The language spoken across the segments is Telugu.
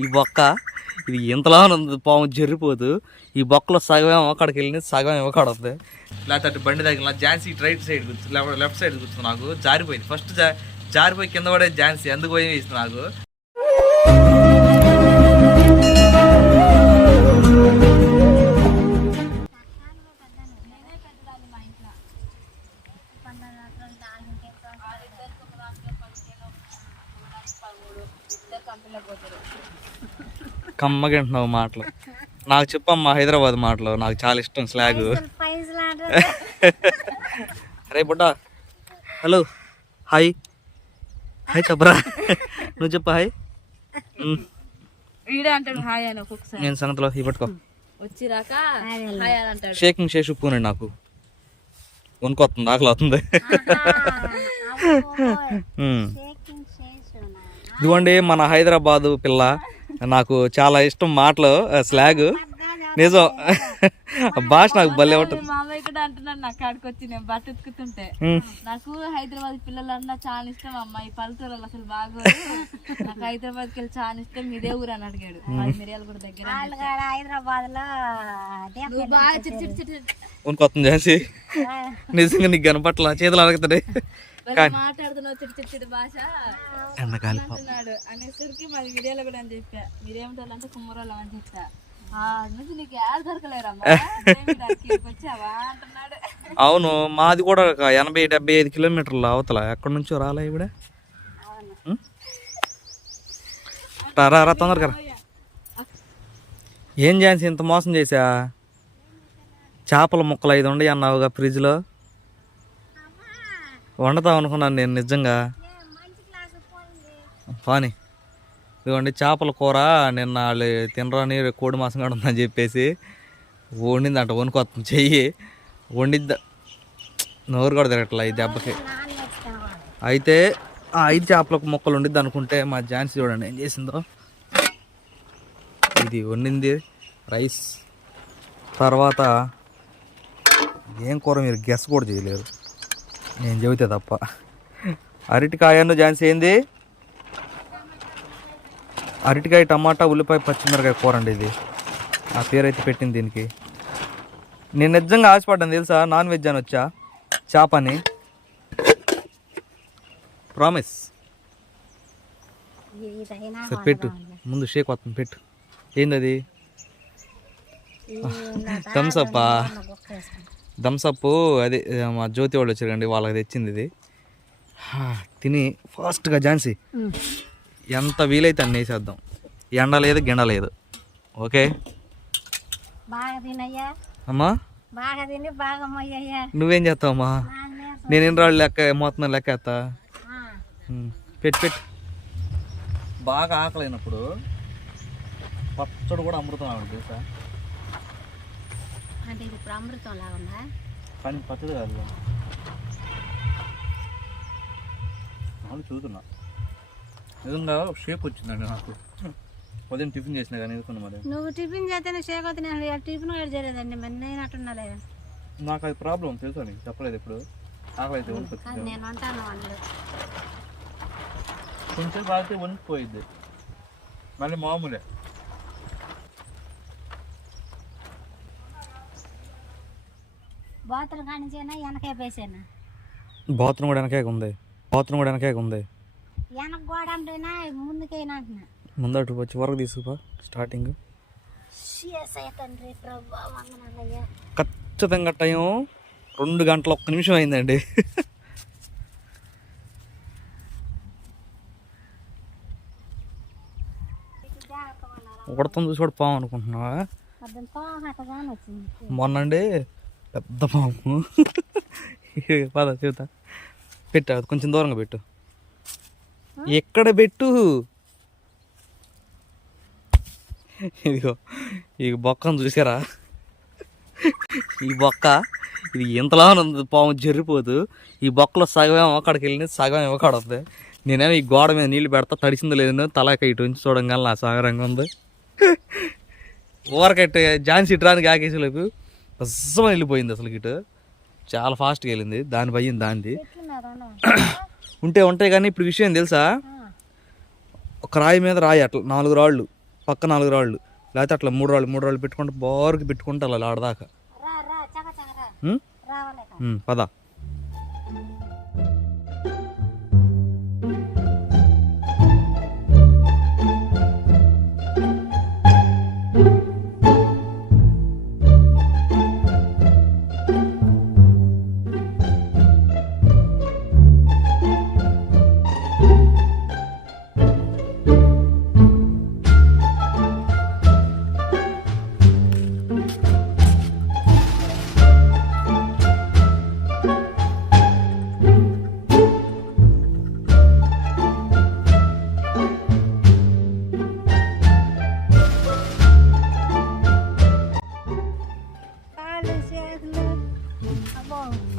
ఈ బొక్క ఇది ఇంతలా ఉంది పాము జరిపోదు ఈ బొక్కలో సగం అక్కడికి వెళ్ళింది సగం ఏమో అక్కడ ఉంది. లేకపోతే బండి దగ్గర ఝాన్సీ రైట్ సైడ్ కూర్చు లెఫ్ట్ సైడ్ కూర్చుంది నాకు. జారిపోయింది. ఫస్ట్ జారిపోయి కింద పడే ఝాన్సీ ఎందుకు పోయి వేసింది నాకు. కమ్మగింటున్నావు మాటలు. నాకు చెప్పమ్మా హైదరాబాద్ మాటలు. నాకు చాలా ఇష్టం స్లాగ్. అరే బుడ్డా. హలో. హాయ్. హాయ్ చెప్పరా నువ్వు చెప్పు హాయ్. నేను సంగతిలో ఈ పట్టుకో. వచ్చిరాక హాయ్ అని అంటాడు. షేకింగ్ చేసి ఉప్పునండి నాకు. వణుకొస్తుంది ఆకలి అవుతుంది. ఇదిగోండి మన హైదరాబాదు పిల్ల. నాకు చాలా ఇష్టం మాటలు స్లాగ్. నిజం. భాష నాకు భలే ఉంటుంది. మామయ్య కూడా అంటున్నాడు నాకు కాడికి వచ్చి నేను బట్ట ఉతుకుతుంటే. నాకు హైదరాబాద్ పిల్లలన్నా చాలా ఇష్టం అమ్మ ఈ పల్లెటూరు అసలు బాగోదు. నాకు హైదరాబాద్కి వెళ్ళి చాలా ఇష్టం మీదే ఊరు అని అడిగాడు. మిరియాలు కూడా దగ్గర హైదరాబాద్లో నువ్వు బాగా చిట్ చిట్ చిట్ చిట్. వణుకొస్తుంది చేసి. నిజంగా నీకు కనపట్ల? చేతులు అడగతాడే ఎండకాలి. అనేసరికి మాది కూడా అని చెప్పా. కుమ్మరోళ్ళం అని చెప్పా. అవును మాది కూడా ఒక ఎనభై డెబ్బై ఐదు కిలోమీటర్ల అవతల. ఎక్కడి నుంచో రాలే ఇవిడ? రా రా రా తొందరగా ఏం చేసి ఇంత మోసం చేసా చేపల ముక్కలు ఐదు ఉండి అన్నావుగా ఫ్రిడ్జ్లో. వండుతాం అనుకున్నాను నేను నిజంగా. పాని ఇదిగోండి చేపల కూర నిన్న వాళ్ళు తినరాని కోడి మాసం కూడా ఉందని చెప్పేసి వండింది అంట వణుకొస్తుంది చెయ్యి. వండిద్ద నోరు కూడా తిరగట్లా ఈ దెబ్బకి. అయితే ఆ ఐదు చేపలకు మొక్కలు ఉండిద్ది అనుకుంటే మా ఝాన్సీ చూడండి ఏం చేసిందో. ఇది వండింది రైస్. తర్వాత ఏం కూర మీరు గెస్ కూడా చేయలేరు. నేను చెబితే తప్ప. అరటికాయను ఝాన్సీ ఏంది? అరటికాయ టమాటా ఉల్లిపాయ పచ్చిమిరకాయ కూర అండి ఇది. ఆ పేరు అయితే పెట్టింది దీనికి. నేను నిజంగా ఆశపడ్డాను తెలుసా? నాన్ వెజ్ అని వచ్చా? చేపని. ప్రామిస్. సరే పెట్టు. ముందు షేక్ వస్తుంది పెట్టు. ఏంది అది థమ్సప్పా థమ్సప్ అది మా జ్యోతి వాళ్ళు వచ్చారండి వాళ్ళకి తెచ్చింది ఇది. తిని ఫాస్ట్గా ఝాన్సీ. ఎంత వీలైతే అన్ని వేసేద్దాం. ఎండ లేదు గిండ లేదు. ఓకే? బాగా తినయ్యా. అమ్మా? బాగా తిని బాగా మొయ్యయ్యా నువ్వేం చేస్తావమ్మా? నేను ఎన్ని రాళ్ళు లెక్క మొత్తం లెక్క ఉమ్, పెట్టు పెట్టు. బాగా ఆకలినప్పుడు పచ్చడి కూడా అమృతం ఆవిడ తెలుసా? అంటే ఇది ఇప్పుడు అమృతం లాగా ఉందా? కానీ పచ్చడి కాదు వాళ్ళు చూస్తున్నా నిజంగా షేప్ వచ్చిందండి నాకు. ఉదయం టిఫిన్ చేసిన కానీ ఎందుకున్నా మరి. నువ్వు టిఫిన్ చేస్తేనే షేక్ అవుతున్నాయి టిఫిన్ కూడా చేయలేదండి. మరి నేను అట్టున్నా లేదా నాకు అది ప్రాబ్లం తెలుసా నీకు? చెప్పలేదు ఇప్పుడు. ఆకలి అయితే నేను అంటాను వాళ్ళు కొంచెం బాగితే వణికిపోయిద్ది మళ్ళీ మామూలే. బాతులు కానించేనా వెనకే పేసేనా బాత్రూమ్ కూడా వెనకే ఉంది. బాత్రూమ్ కూడా వెనకే ఉంది. వెనక గోడ అంటేనా ముందుకైనా అంటున్నా. ముందట వచ్చి వరకు తీసుకుపా స్టార్టింగ్ తండ్రి ఖచ్చితంగా టైం రెండు గంటల ఒక్క నిమిషం అయిందండి. ఉడతం చూసి కూడా పాము అనుకుంటున్నావా మొన్నండి పెద్ద పాము. పద చూద్దా పెట్టు అది కొంచెం దూరంగా పెట్టు. ఎక్కడ పెట్టు? ఇదిగో ఈ బొక్కను చూసారా? ఈ బొక్క ఇది ఇంతలా ఉంది పాము జరిపోదు. ఈ బొక్కలో సగమే అక్కడికి వెళ్ళింది సగం అక్కడ ఉంది. నేనేమో ఈ గోడ మీద నీళ్ళు పెడతా తడిసిందో లేదో తలాకి ఇటు ఉంచి చూడంగా నా సాగరంగా ఉంది. ఊరకట్టే ఝాన్సీ ట్రానికి ఆకేసేలోపు బస్సమని వెళ్ళిపోయింది అసలు ఇటు చాలా ఫాస్ట్గా వెళ్ళింది. దాని భయం దానిది? ఉంటే ఉంటాయి కానీ ఇప్పుడు విషయం తెలుసా? ఒక రాయి మీద రాయి అట్లా నాలుగు రాళ్ళు పక్క నాలుగు రాళ్ళు లేకపోతే అట్లా మూడు రాళ్ళు మూడు రాళ్ళు పెట్టుకుంటే బారుకి పెట్టుకుంటే అలా ఆడదాకా పద.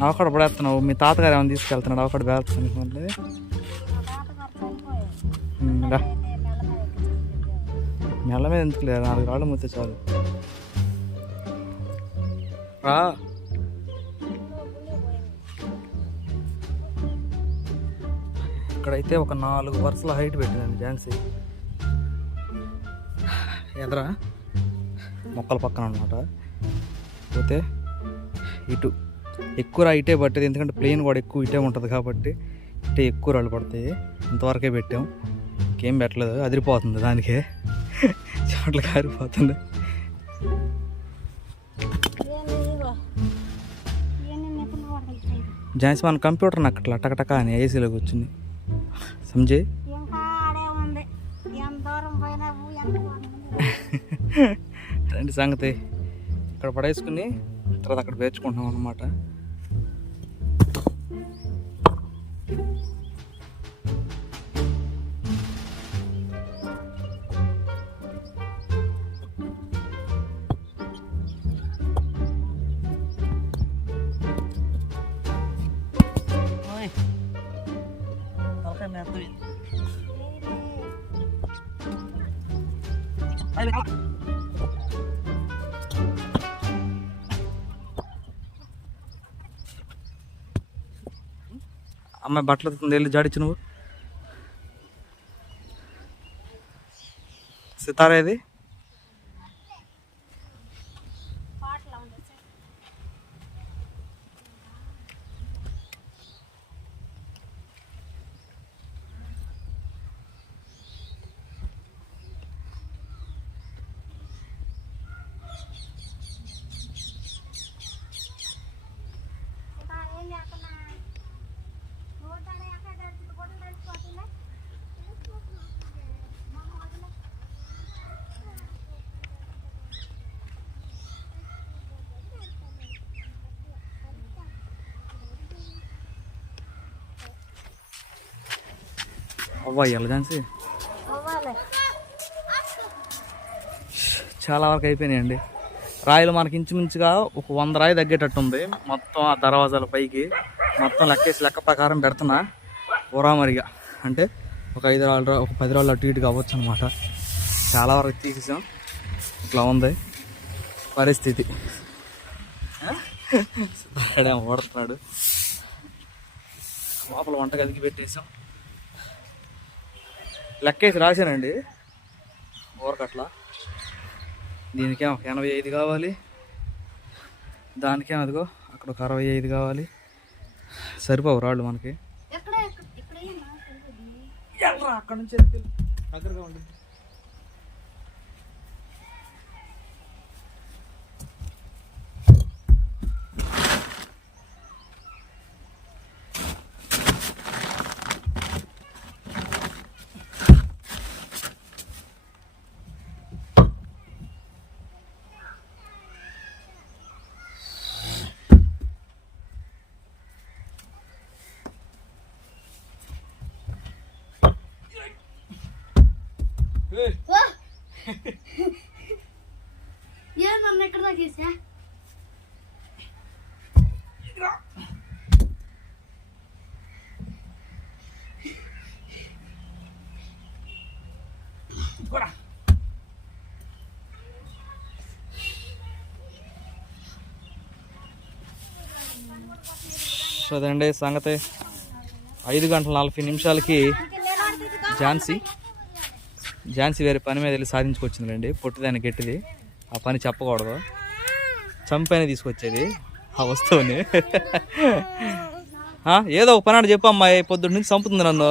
అవకాడ పడేస్తున్నావు మీ తాతగారు ఏమైనా తీసుకెళ్తున్నాడు? అవకాడ వేస్తాను మళ్ళీ? నెల మీద ఎందుకు లేదు నాలుగు రాళ్ళు ముత్తే చాలు. రా. ఇక్కడైతే ఒక నాలుగు వరుసల హైట్ పెట్టిందండి ఝాన్సీ. ఎదరా? మొక్కల పక్కన అనమాట పోతే ఇటు. ఎక్కువ రా ఇటే పట్టేది. ఎందుకంటే ప్లేన్ కూడా ఎక్కువ ఇటే ఉంటుంది కాబట్టి ఇటే ఎక్కువ రాళ్ళు పడతాయి. ఇంతవరకే పెట్టాం. ఇంకేం పెట్టలేదు. అదిరిపోతుంది దానికే. చెమటలు కారిపోతుంది. జాన్స్ మన కంప్యూటర్ నాకు అట్లా టకటక అని ఏసీలో కూర్చుని సంజయ్? రండి సంగతి. ఇక్కడ పడేసుకుని తర్వాత అక్కడ పేర్చుకుంటున్నాం అనమాట అమ్మాయి బట్టలు ఉతుకుతుంది వెళ్ళి జాడిచ్చు నువ్వు. సితారా ఇది పాటలు ఉంది ఇంకా ఏం లేకున్నా నూటాడే అక్కడ తడిచి గుడ్డలు తడిచిపోతున్నాయి అవ్వ చాలా వరకు అయిపోయినాయండి. రాయిలు మనకి ఇంచుమించుగా ఒక వంద రాయి తగ్గేటట్టు ఉంది మొత్తం ఆ దర్వాజాల పైకి మొత్తం లెక్కేసి లెక్క ప్రకారం పెడుతున్నా. ఉరామరిగా అంటే ఒక ఐదు రాళ్ళు ఒక పది రాళ్ళు అటు ఇటుగా అవ్వచ్చు అనమాట చాలా వరకు తీసేసాం. ఇట్లా ఉంది. పరిస్థితి. ఓడుతున్నాడు. లోపల వంటగదికి పెట్టేసాం. లెక్కేసి రాశానండి. ఊరకట్లా. దీనికేమో ఒక ఎనభై ఐదు కావాలి. దానికేమో అదిగో అక్కడ ఒక అరవై ఐదు కావాలి. సరిపోవు రాళ్ళు మనకి. అక్కడ నుంచి దగ్గరగా ఉంటుంది ఏం నన్ను ఎక్కడ సో అదండి సంగతి. ఐదు గంటల నలభై నిమిషాలకి ఝాన్సీ. ఝాన్సీ వేరే పని మీద వెళ్ళి సాధించుకొచ్చిందిలేండి. పొట్టిదాన్ని గట్టిది. ఆ పని చెప్పకూడదు. చంపైన తీసుకొచ్చేది. ఆ వస్తువుని. ఏదో ఒక పని అంటే చెప్పు అమ్మాయి పొద్దున్న నుంచి చంపుతుంది నన్ను.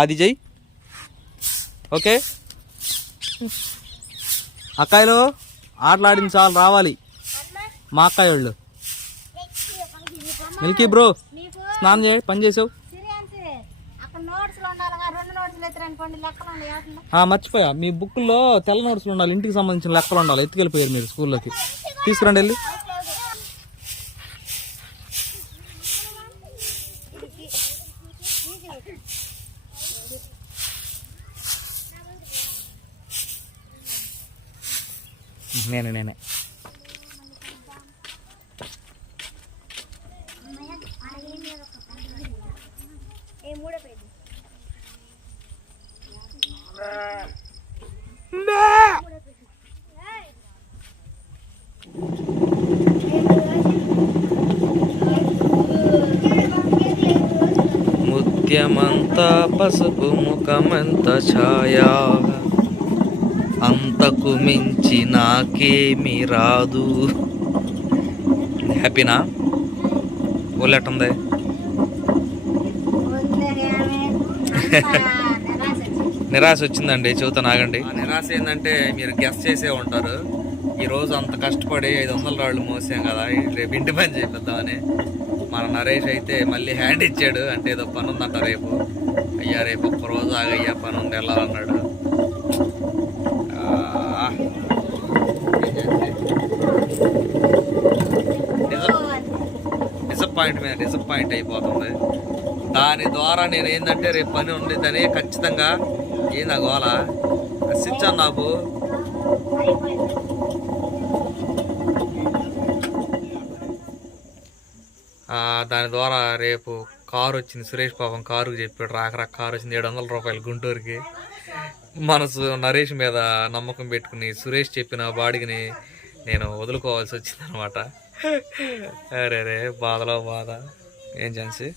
అది చెయ్యి. ఓకే. అక్కాయలు ఆటలాడింది చాలు రావాలి. మా అక్కాయ వాళ్ళు మిల్కీ బ్రో స్నానం చేయి పని చేసావు సిరియాన్సి అక్కడ నోట్స్లు ఉండాలి కదా, రెండు నోట్స్లు ఎత్తురనుకోండి లెక్కలు ఉండే వాటిలో ఆ, మర్చిపోయా. మీ బుక్లో తెల్ల నోట్స్లు ఉండాలి ఇంటికి సంబంధించిన లెక్కలు ఉండాలి ఎత్తుకెళ్ళిపోయారు మీరు స్కూల్లోకి. తీసుకురండి వెళ్ళి నేనే నేనే ముత్యమంతా పసుపు ముఖమంత ఛాయ అంతకు మించి నాకేమి రాదు. హ్యాపీనా? ఊళ్ళెట్టుంది నిరాశ వచ్చిందండి చెబుతాను ఆగండి నిరాశ ఏంటంటే మీరు గెస్ట్ చేసే ఉంటారు. ఈరోజు అంత కష్టపడి ఐదు వందల రాళ్ళు మోసాం కదా రేపు ఇంటి పని చేపిద్దామని. మన నరేష్ అయితే మళ్ళీ హ్యాండ్ ఇచ్చాడు అంటే ఏదో పని ఉందంట రేపు. అయ్యా రేపు ఒక్క రోజు ఆగయ్యా పని ఉంది వెళ్ళాలన్నాడు డిసప్పాయింట్ మీద డిసప్పాయింట్ అయిపోతుంది. దాని ద్వారా నేను ఏంటంటే రేపు పని ఉండేదని ఖచ్చితంగా ఏందా గోల? నశించాను నాకు. దాని ద్వారా రేపు కారు వచ్చింది సురేష్ పాపం కారుకి చెప్పాడు. రాక కారు వచ్చింది ఏడు వందల రూపాయలు గుంటూరుకి. మనసు నరేష్ మీద నమ్మకం పెట్టుకుని సురేష్ చెప్పిన బాడిగిని నేను వదులుకోవాల్సి వచ్చింది అనమాట అరే రే బాధలో బాధ. ఏం ఛాన్సీ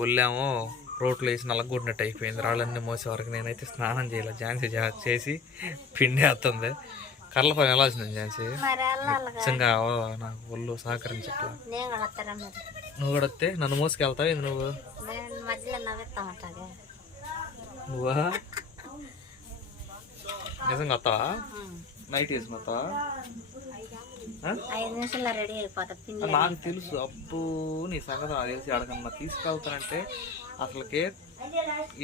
ఊళ్ళేమో రోడ్లు వేసి నల్లగొట్టినట్టు అయిపోయింది. రాళ్ళన్నీ మోసే వరకు నేనైతే స్నానం చేయాలి. జాన్సీ చేసి పిండి వేస్తుంది కర్ల పని ఎలా వచ్చింది ఝాన్సీ? మరి వెళ్ళాలి నిజంగా నాకు ఒళ్ళు సహకరించట్లా. నువ్వు కూడా వస్తే నన్ను మోసుకెళ్తావు ఏంది నువ్వు? నువ్వా? నిజంగా వస్తావా? నైట్ వేసుకుని వస్తావా? ఆ? ఐదు నిమిషాల్లో రెడీ అయిపోతా పిన్ని నాకు తెలుసు అప్పు నీ సంగతి నాకు తెలిసి అడగన్నా తీసుకెళ్తానంటే అసలుకే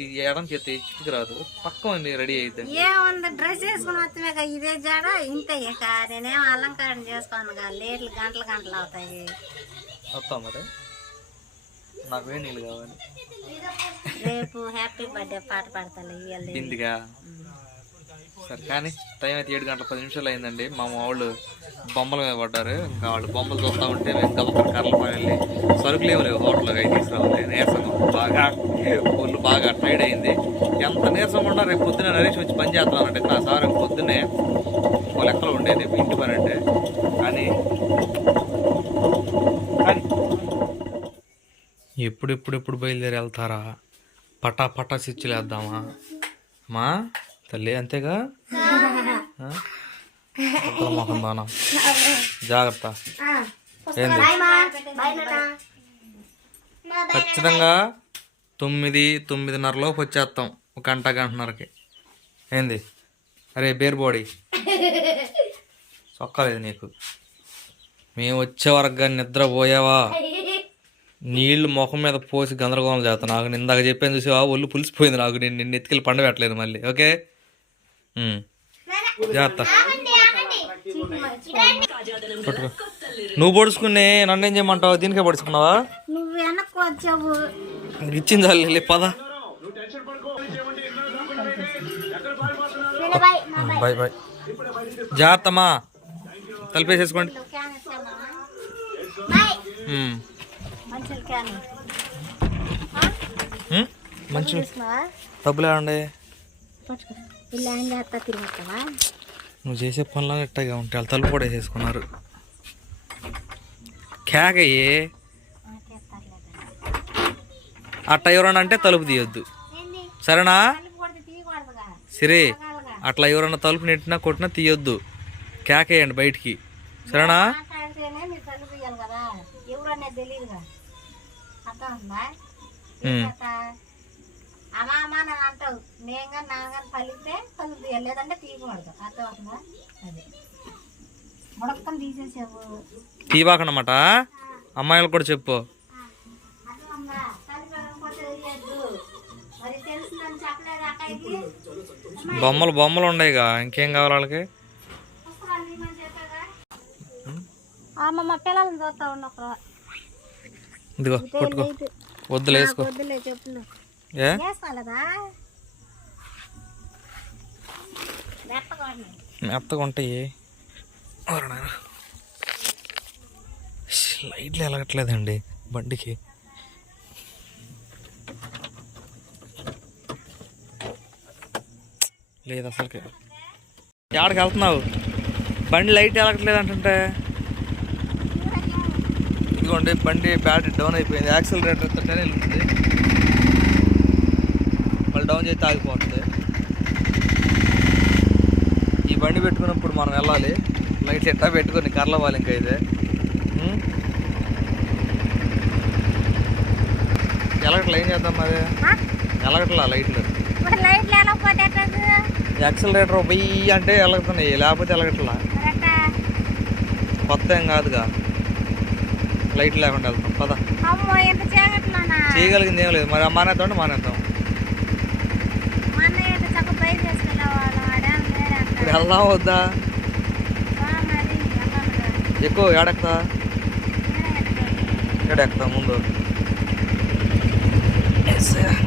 ఈ ఎడం చేతి చిట్టుకు రాదు. పక్కన రెడీ అయితే. ఏముంది? డ్రెస్ వేసుకుని వస్తామే కదా, ఇదే జాడ ఇంతే ఇక. నేనేం అలంకారం చేసుకోను లేట్లు గంటలు గంటలు అవుతాయి. వస్తాం మరి? నాకు వేడి నీళ్ళు కావాలి. రేపు హ్యాపీ బర్త్డే పాట పాడతాను బిందిగా. సరే కానీ టైం అయితే ఏడు గంటల పది నిమిషాలు అయిందండి. మా వాళ్ళు బొమ్మల మీద పడ్డారు. ఇంకా వాళ్ళు బొమ్మలు చూస్తూ ఉంటే మేము గబక్కన కర్రల వెళ్ళి సరుకులు ఏమి లేవు హోటల్కి అవి తీసుకురావాలి నీరసంగా బాగా ఒళ్ళు బాగా టైర్డ్ అయింది. ఎంత నీరసంగా ఉన్నా రేపు పొద్దున్న నరేష్ వచ్చి పని చేస్తానంటే నా సార్ రేపు పొద్దున్నే ఓ లెక్కలు ఉండేది ఇంటి పని అంటే. కానీ కానీ ఎప్పుడు ఎప్పుడు ఎప్పుడు బయలుదేరి వెళ్తారా? పటా పటా స్విచ్లు వేద్దామా? మా తల్లి అంతేగా? మొహం దానా జాగ్రత్త. ఏంది? ఖచ్చితంగా తొమ్మిది తొమ్మిదిన్నర లోపు వచ్చేస్తాం. ఒక గంట గంటన్నరకి. ఏంది? అరే బేర్ బాడీ. సొక్కలేదు నీకు. మేము వచ్చే వరకు కానీ నిద్రపోయావా నీళ్ళు ముఖం మీద పోసి గందరగోళం చేస్తా నాకు నేను ఇందాక చెప్పాను చూసావా? ఒళ్ళు పులిసిపోయింది నాకు. నేను నిన్ను ఎత్తుకెళ్ళి పండ పెట్టలేదు మళ్ళీ. ఓకే. జాగ్రత్త. నువ్వు పొడుచుకుని నన్ను ఏం చేయమంటావు? దీనికే పొడుచుకున్నావా? నువ్వు వెనక్కి వచ్చావు. ఇచ్చింది చాలు పద. Bye bye. జాగ్రత్తమ్మా. తలిపేసేసుకోండి. మంచి డబ్బులు ఏమండి? పట్టుకో. ఇలా ఏం చేస్తా తిరుగుతావా? నువ్వు చేసే పనులు ఎట్టగా ఉంటాయి. వాళ్ళు తలుపు కూడా వేసేసుకున్నారు కేకయ్యే అట్లా ఎవరన్నా అంటే తలుపు తీయొద్దు. సరేనా? సిరి అట్లా ఎవరన్నా తలుపు నెట్టినా కొట్టినా తీయొద్దు. కేకేయండి బయటికి. సరేనా? మీరు అమ్మా అమ్మా నన్ను అంటావు. నేను కానీ నా కానీ పలికితే తలుపు తీయాలి లేదంటే తీయకూడదు అర్థం అవుతుందా అది. ముడక్కని తీసేసావు. తీబాకనమాట అమ్మాయిలకు కూడా చెప్పు. బొమ్మలు బొమ్మలు ఉన్నాయిగా ఇంకేం కావాలి వాళ్ళకి? ఇదిగో కొట్టుకో. వద్దులు వేసుకో. వద్దులే చెప్పులు ఏ? మెత్తగా ఉంటాయి. లైట్లు ఎలగట్లేదండి బండికి. లేదు అసలుకి. ఎక్కడికి వెళ్తున్నావు? బండి లైట్ ఎలగట్లేదు అంటుంటే. ఇదిగోండి బండి బ్యాటరీ డౌన్ అయిపోయింది. యాక్సిలరేటర్ ఎత్తుంటేనే వెళ్తుంది. డౌన్ చేస్తే ఆగిపోతుంది ఈ బండి పెట్టుకున్నప్పుడు మనం వెళ్ళాలి. లైట్ ఎట్టా పెట్టుకొని కర్లవాలి ఇంకా ఇదే ఉం? ఎలగట్లా ఏం చేద్దాం మరి? ఎలగట్లా లైట్లు. యాక్సిలరేటర్ వెయ్యి అంటే ఎలగుతున్నాయి లేకపోతే ఎలగట్లా కొత్త ఏం కాదుగా. లైట్ లేకుండా వెళ్తాం పద. చేయగలిగింది ఏం లేదు మరి మానేద్దాం అంటే మానేద్దాం మా అన్నయ్య అయితే చక్క బయట చేసుకునేవాళ్ళం వాడేం లేడు అక్కడ ఇప్పుడు వెళ్దాం వద్దా ఎక్కువ ఏడెక్తా ఇక్కడ ఎక్కుతా ముందు ఆగిపోతున్నాయి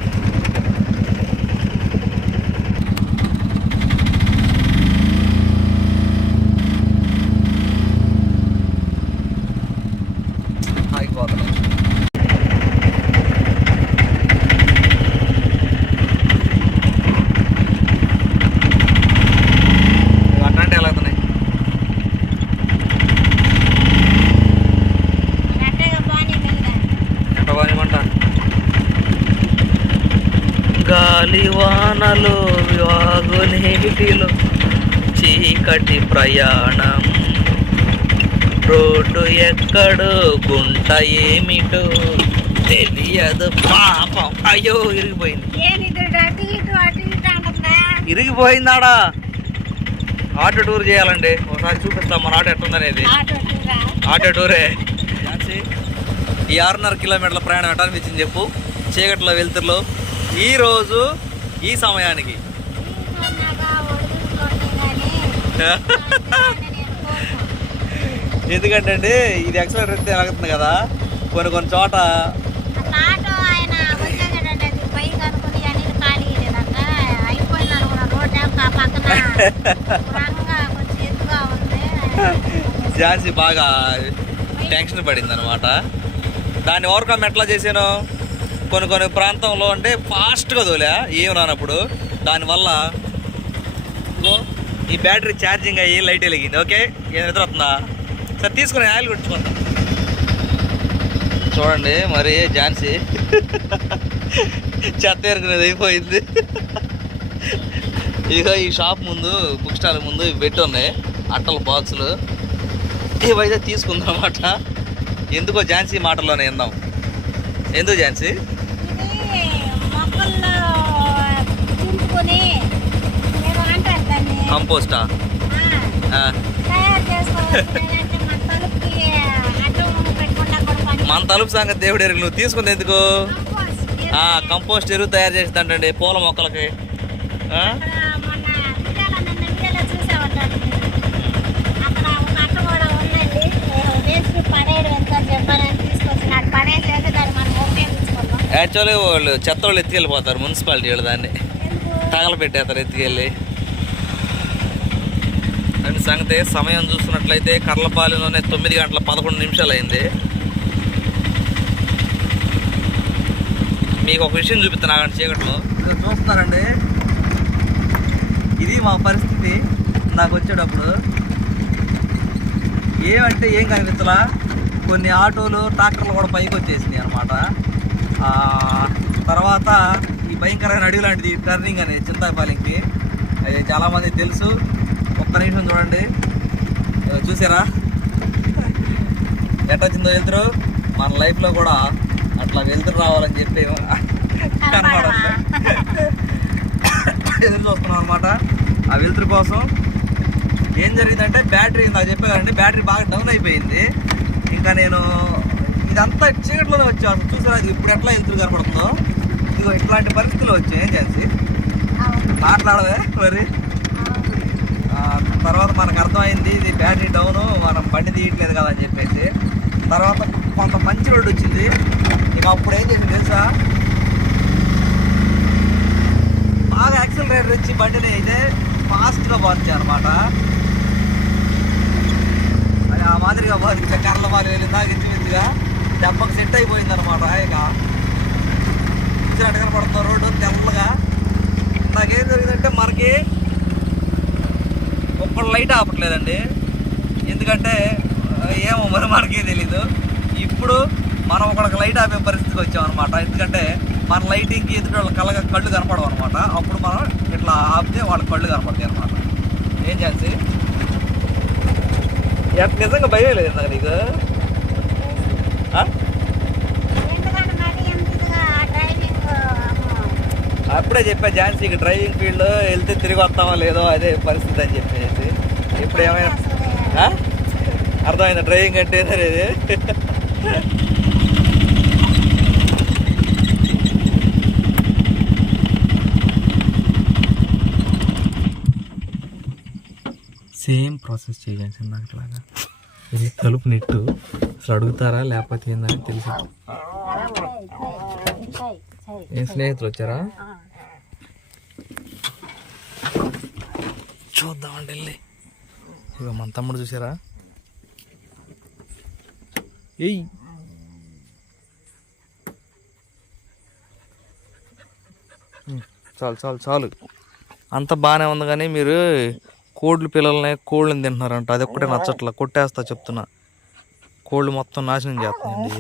వానలు వాగునీటిలో చీకటి ప్రయాణం. రోడ్డు ఎక్కడో గుంట ఏమిటో తెలియదు. పాపం. అయ్యో ఇరిగిపోయింది. ఇరిగిపోయిందాడా? ఆటో టూర్ చేయాలండి. ఒకసారి చూపిస్తాం మన ఆటో ఎట్టుందనేది. ఆటో టూరా? ఆటో టూరే. ఈ ఆరున్నర కిలోమీటర్ల ప్రయాణం ఎట్లా అనిపించింది చెప్పు? చీకట్లో వెళ్తుర్లో ఈ రోజు ఈ సమయానికి. ఎందుకంటే అండి ఇది యాక్సిలేటర్ ఎత్తే ఎలాగుతుంది కదా? కొన్ని కొన్ని చోట ఝాన్సీ బాగా టెన్షన్ పడింది అనమాట దాన్ని ఓవర్కమ్ ఎట్లా చేశాను? కొన్ని కొన్ని ప్రాంతంలో అంటే ఫాస్ట్గా తోలా ఏం రానప్పుడు. దానివల్ల ఈ బ్యాటరీ ఛార్జింగ్ అయ్యి లైట్ వెలిగింది. ఓకే? ఏం నిద్ర వస్తుందా సరే తీసుకుని ఆయిల్ కొట్టుకుందాం చూడండి మరి ఝాన్సీ చెత్త ఎరుకునేది అయిపోయింది. ఇదిగో ఈ షాప్ ముందు బుక్ స్టాల్ ముందు ఇవి పెట్టి ఉన్నాయి అట్టల బాక్సులు. ఇవైతే తీసుకుందాం అన్నమాట. ఎందుకో ఝాన్సీ మాటల్లోనే విందాం. ఎందుకు ఝాన్సీ? కంపోస్టా? మన తలుపు సంగతి దేవుడు ఎరుగు. నువ్వు తీసుకుంది ఎందుకు? కంపోస్ట్ ఎరువు తయారు చేస్తుంటండి పూల మొక్కలకి. యాక్చువల్లీ వాళ్ళు చెత్త వాళ్ళు ఎత్తుకెళ్ళిపోతారు మున్సిపాలిటీ వాళ్ళు దాన్ని తగలబెట్టేస్తారు ఎత్తుకెళ్ళి. అండ్ సంగతి సమయం చూసినట్లయితే కర్లపాలెంలోనే తొమ్మిది గంటల పదకొండు నిమిషాలు అయింది మీకు ఒక విషయం చూపిస్తాను ఆగండి చీకట్లో. చూస్తున్నారండి. ఇది మా పరిస్థితి. నాకు వచ్చేటప్పుడు ఏమంటే ఏం కనిపించలా కొన్ని ఆటోలు ట్రాక్టర్లు కూడా పైకి వచ్చేసినాయి అనమాట తర్వాత ఈ భయంకరమైన అడవి లాంటిది టర్నింగ్ అనేది చింతాపాలెంకి. అది చాలామంది తెలుసు. ఒక్క నిమిషం చూడండి. చూసారా? ఎట్ట వచ్చిందో వెళ్తురు మన లైఫ్లో కూడా అట్లా వెళ్తురు రావాలని చెప్పి ఎదురు చూస్తున్నాం అనమాట ఆ వెలుతురు కోసం ఏం జరిగిందంటే బ్యాటరీ నాకు చెప్పా కదండి బ్యాటరీ బాగా డౌన్ అయిపోయింది. ఇంకా నేను ఇదంతా చీకట్లోనే వచ్చా అసలు చూసారా ఇప్పుడు ఎట్లా వెళ్తురు కనపడుతుందో? ఇదిగో ఇట్లాంటి పరిస్థితులు వచ్చాయి ఏం చేసి మాట్లాడవే మరి. తర్వాత మనకు అర్థమైంది ఇది బ్యాటరీ డౌన్ మనం బండి తీయట్లేదు కదా అని చెప్పేసి. తర్వాత కొంత మంచి రోడ్డు వచ్చింది. ఇక అప్పుడు ఏం చేసింది తెలుసా? బాగా యాక్సిలరేటర్ ఇచ్చి బండిని అయితే ఫాస్ట్గా పోతుంది అనమాట అది ఆ మాదిరిగా పోతుంది కర్ల మాదిరి వెళ్ళిందా ఇంచుమించుగా దెబ్బకు సెట్ అయిపోయింది అనమాట ఇక ఇచ్చినట్టు కనపడుతుంది రోడ్డు తెల్లగా. నాకేం జరిగిందంటే మనకి ఒక్కడు లైట్ ఆపట్లేదండి. ఎందుకంటే ఏమో మరి మనకే తెలీదు. ఇప్పుడు మనం ఒకళ్ళకి లైట్ ఆపే పరిస్థితికి వచ్చాం అనమాట ఎందుకంటే మన లైటింగ్కి ఎదుటి వాళ్ళ కళ్ళ కళ్ళు కనపడవు అనమాట అప్పుడు మనం ఇట్లా ఆపితే వాళ్ళ కళ్ళు కనపడతాయి అనమాట ఏం చేసి నిజంగా భయం లేదు ఇందాక నీకు? డ్రైవింగ్ అప్పుడే చెప్పా ఝాన్సీకి డ్రైవింగ్ ఫీల్డ్ వెళ్తే తిరిగి వస్తామా లేదో అదే పరిస్థితి అని చెప్పి. ఇప్పుడు ఏమైనా? అర్థమైందా డ్రైవింగ్ అంటే అనేది సేమ్ ప్రాసెస్ చేయాల్సి నాకులాగా ఇది తలుపు నెట్టు అసలు అడుగుతారా లేకపోతే ఏందని తెలిసి. ఏం స్నేహితులు వచ్చారా. చూద్దామండి వెళ్ళి ఇక మన తమ్ముడు చూసారా? ఏయ్! చాలు చాలు చాలు. అంత బాగానే ఉంది కానీ మీరు కోళ్ళు పిల్లల్ని కోళ్ళని తింటున్నారంట. అది ఒక్కటే నచ్చట్లా. కొట్టేస్తా చెప్తున్నా. కోళ్ళు మొత్తం నాశనం చేస్తుందండి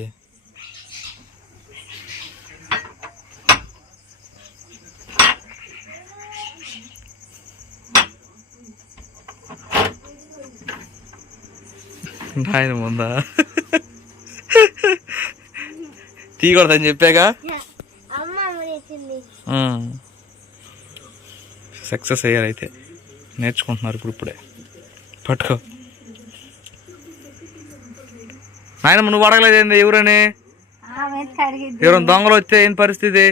నాయన ఉందా తీయకూడదని చెప్పాగా? సక్సెస్ అయ్యారైతే నేర్చుకుంటున్నారు ఇప్పుడు ఇప్పుడే. పట్టుకో. నాయనమ్మ నువ్వు అడగలేదేంది ఎవరని? ఎవరైనా దొంగలు వస్తే ఏం పరిస్థితి?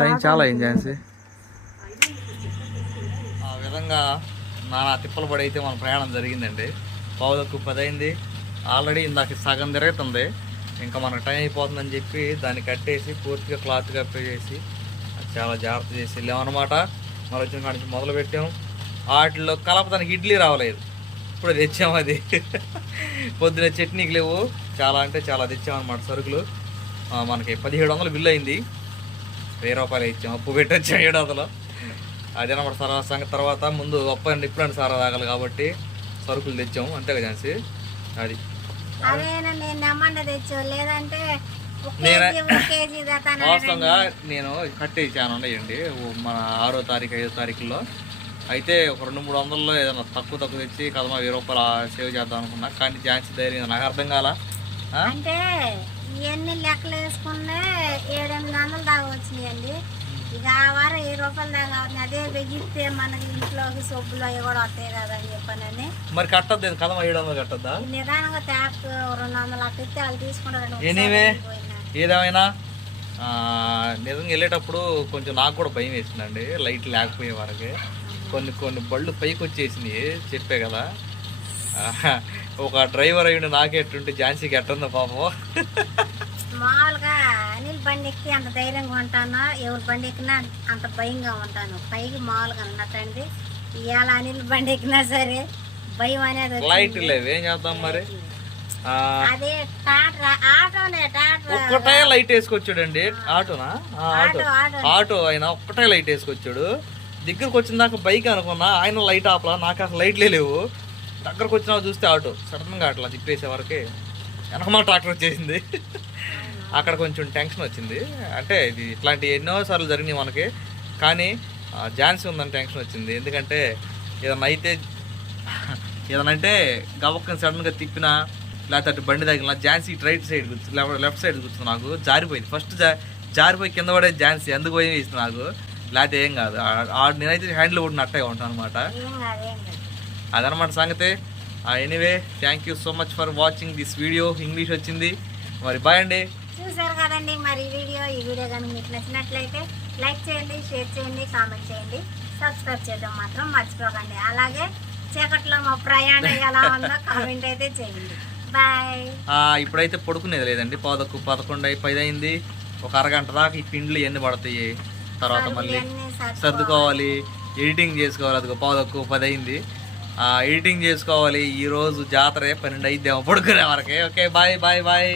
టైం చాలా అయింది ఝాన్సీ. ఆ విధంగా నానా తిప్పలు పడి అయితే మన ప్రయాణం జరిగిందండి. పావులకు పది అయింది ఆల్రెడీ ఇందాక సగం తిరుగుతుంది. ఇంకా మనకు టైం అయిపోతుందని చెప్పి దాన్ని కట్టేసి పూర్తిగా క్లాత్ కప్పేసి చేసి చాలా జాగ్రత్త చేసి వెళ్ళామన్నమాట మరి వచ్చిన కాడి నుంచి మొదలు పెట్టాం. వాటిలో కలపదానికి ఇడ్లీ రావలేదు. ఇప్పుడు తెచ్చాము అది. పొద్దున చట్నీకి లేవు. చాలా అంటే చాలా తెచ్చామన్నమాట సరుకులు. మనకి పదిహేడు వందలు బిల్లు అయింది. వెయ్యి రూపాయలు ఇచ్చాం. అప్పు పెట్టొచ్చాం ఏడు వందలు. అదేనమాట తర్వాత సంగతి తర్వాత ముందు అప్ప ఇప్పుడంటే సారా తాగాలి కాబట్టి సరుకులు తెచ్చాము. అంతే కదా ఝాన్సీ? అది. నేను వాస్తవంగా నేను కట్టేసాను ఉన్నాయండి మన ఆరో తారీఖు ఐదో తారీఖులో అయితే ఒక రెండు మూడు వందల్లో ఏదైనా తక్కువ తక్కువ తెచ్చి కదమా వెయ్యి రూపాయలు సేవ్ చేద్దాం అనుకున్నా. కానీ ఝాన్సీ ధైర్యం నాకు అర్థం కాల? అంటే ఇవన్నీ లెక్కలు వేసుకునే ఏడెనిమిది వందలు దాకా వచ్చినాయండి. ఇక ఆ వారం వెయ్యి రూపాయలు దాకా అవుతుంది? అదే వెగిస్తే మనకి ఇంట్లోకి సబ్బులు అవి కూడా వస్తాయి కదా అని చెప్పానని. మరి కట్టద్దు కదమా ఏడు వందలు కట్టద్దా? నిదానంగా ట్యాప్ రెండు వందలు అట్లా ఇస్తే వాళ్ళు తీసుకుంటారు ఎనీవే ఏదేమైనా? నిజంగా వెళ్ళేటప్పుడు కొంచెం నాకు కూడా భయం వేసిందండి లైట్ లేకపోయే వరకే. కొన్ని కొన్ని బళ్ళు పైకి వచ్చేసినాయి చెప్పే కదా. ఒక డ్రైవర్ అయ్యిండి నాకే ఎట్టుంటే ఝాన్సీకి ఎట్టుందో పాపం. మామూలుగా బండి ఎక్కి అంత ధైర్యంగా ఉంటాను? ఎవరు బండి ఎక్కినా అంత భయంగా ఉంటాను. పైకి మామూలుగా అన్నట్టండి ఇవాళ అనిల్ బండి ఎక్కినా సరే భయం అనేది. లైట్ లేవు ఏం చేద్దాం మరి? అదే టాటా ఆటోనే టాటా ఒక్కటే లైట్ వేసుకొచ్చాడండి. ఆటోనా? ఆటో. ఆటో ఆయన ఒక్కటే లైట్ వేసుకొచ్చాడు. దగ్గరకు వచ్చిన దాకా బైక్ అనుకున్నా ఆయన లైట్ ఆపలా నాకు అసలు లైట్లే లేవు. దగ్గరకు వచ్చినా చూస్తే ఆటో. సడన్గా అట్లా తిప్పేసే వరకే. వెనకమాల ట్రాక్టర్ వచ్చేసింది. అక్కడ కొంచెం టెన్షన్ వచ్చింది. అంటే ఇది ఇట్లాంటి ఎన్నోసార్లు జరిగినాయి మనకి. కానీ ఆ, ఝాన్సీ ఉందని టెన్షన్ వచ్చింది. ఎందుకంటే ఏదన్నా అయితే ఏదన్నా అంటే గవక్కని సడన్గా తిప్పినా లేకపోతే అటు బండి తగిలిన ఝాన్సీ రైట్ సైడ్ కూర్చు లెఫ్ట్ సైడ్ కూర్చుంది నాకు. జారిపోయింది. ఫస్ట్ జా జారిపోయి కింద పడే ఝాన్సీ ఎందుకు పోయి వేసింది నాకు. లేకపోతే ఏం కాదు. ఆ- నేనైతే హ్యాండిల్ కూడా నట్టే ఉంటాను అనమాట అదనమాట సంగతి. Anyway thank you so much for watching this video English వచ్చింది. మరి బాయ్ అండి. చూసారు కదండి మరి ఈ వీడియో ఈ వీడియో కానీ మీకు నచ్చినట్లయితే లైక్ చేయండి షేర్ చేయండి కామెంట్ చేయండి. సబ్స్క్రైబ్ చేయడం మాత్రం మర్చిపోకండి. అలాగే చీకట్లో మా ప్రయాణం ఎలా ఉందో కామెంట్ అయితే చేయండి. బాయ్ ఇప్పుడైతే పడుకునేది లేదండి. పదకు పదకొండు అయి పది అయింది. ఒక అరగంట దాకా ఈ పిండ్లు ఇవన్నీ పడతాయి. తర్వాత మళ్ళీ సర్దుకోవాలి. ఎడిటింగ్ చేసుకోవాలి. అదిగో పావుదక్కు పది అయింది. ఎడిటింగ్ చేసుకోవాలి. ఈ రోజు జాతరే పన్నెండు అయిద్దేమో పడుకునే వరకే. Okay bye bye bye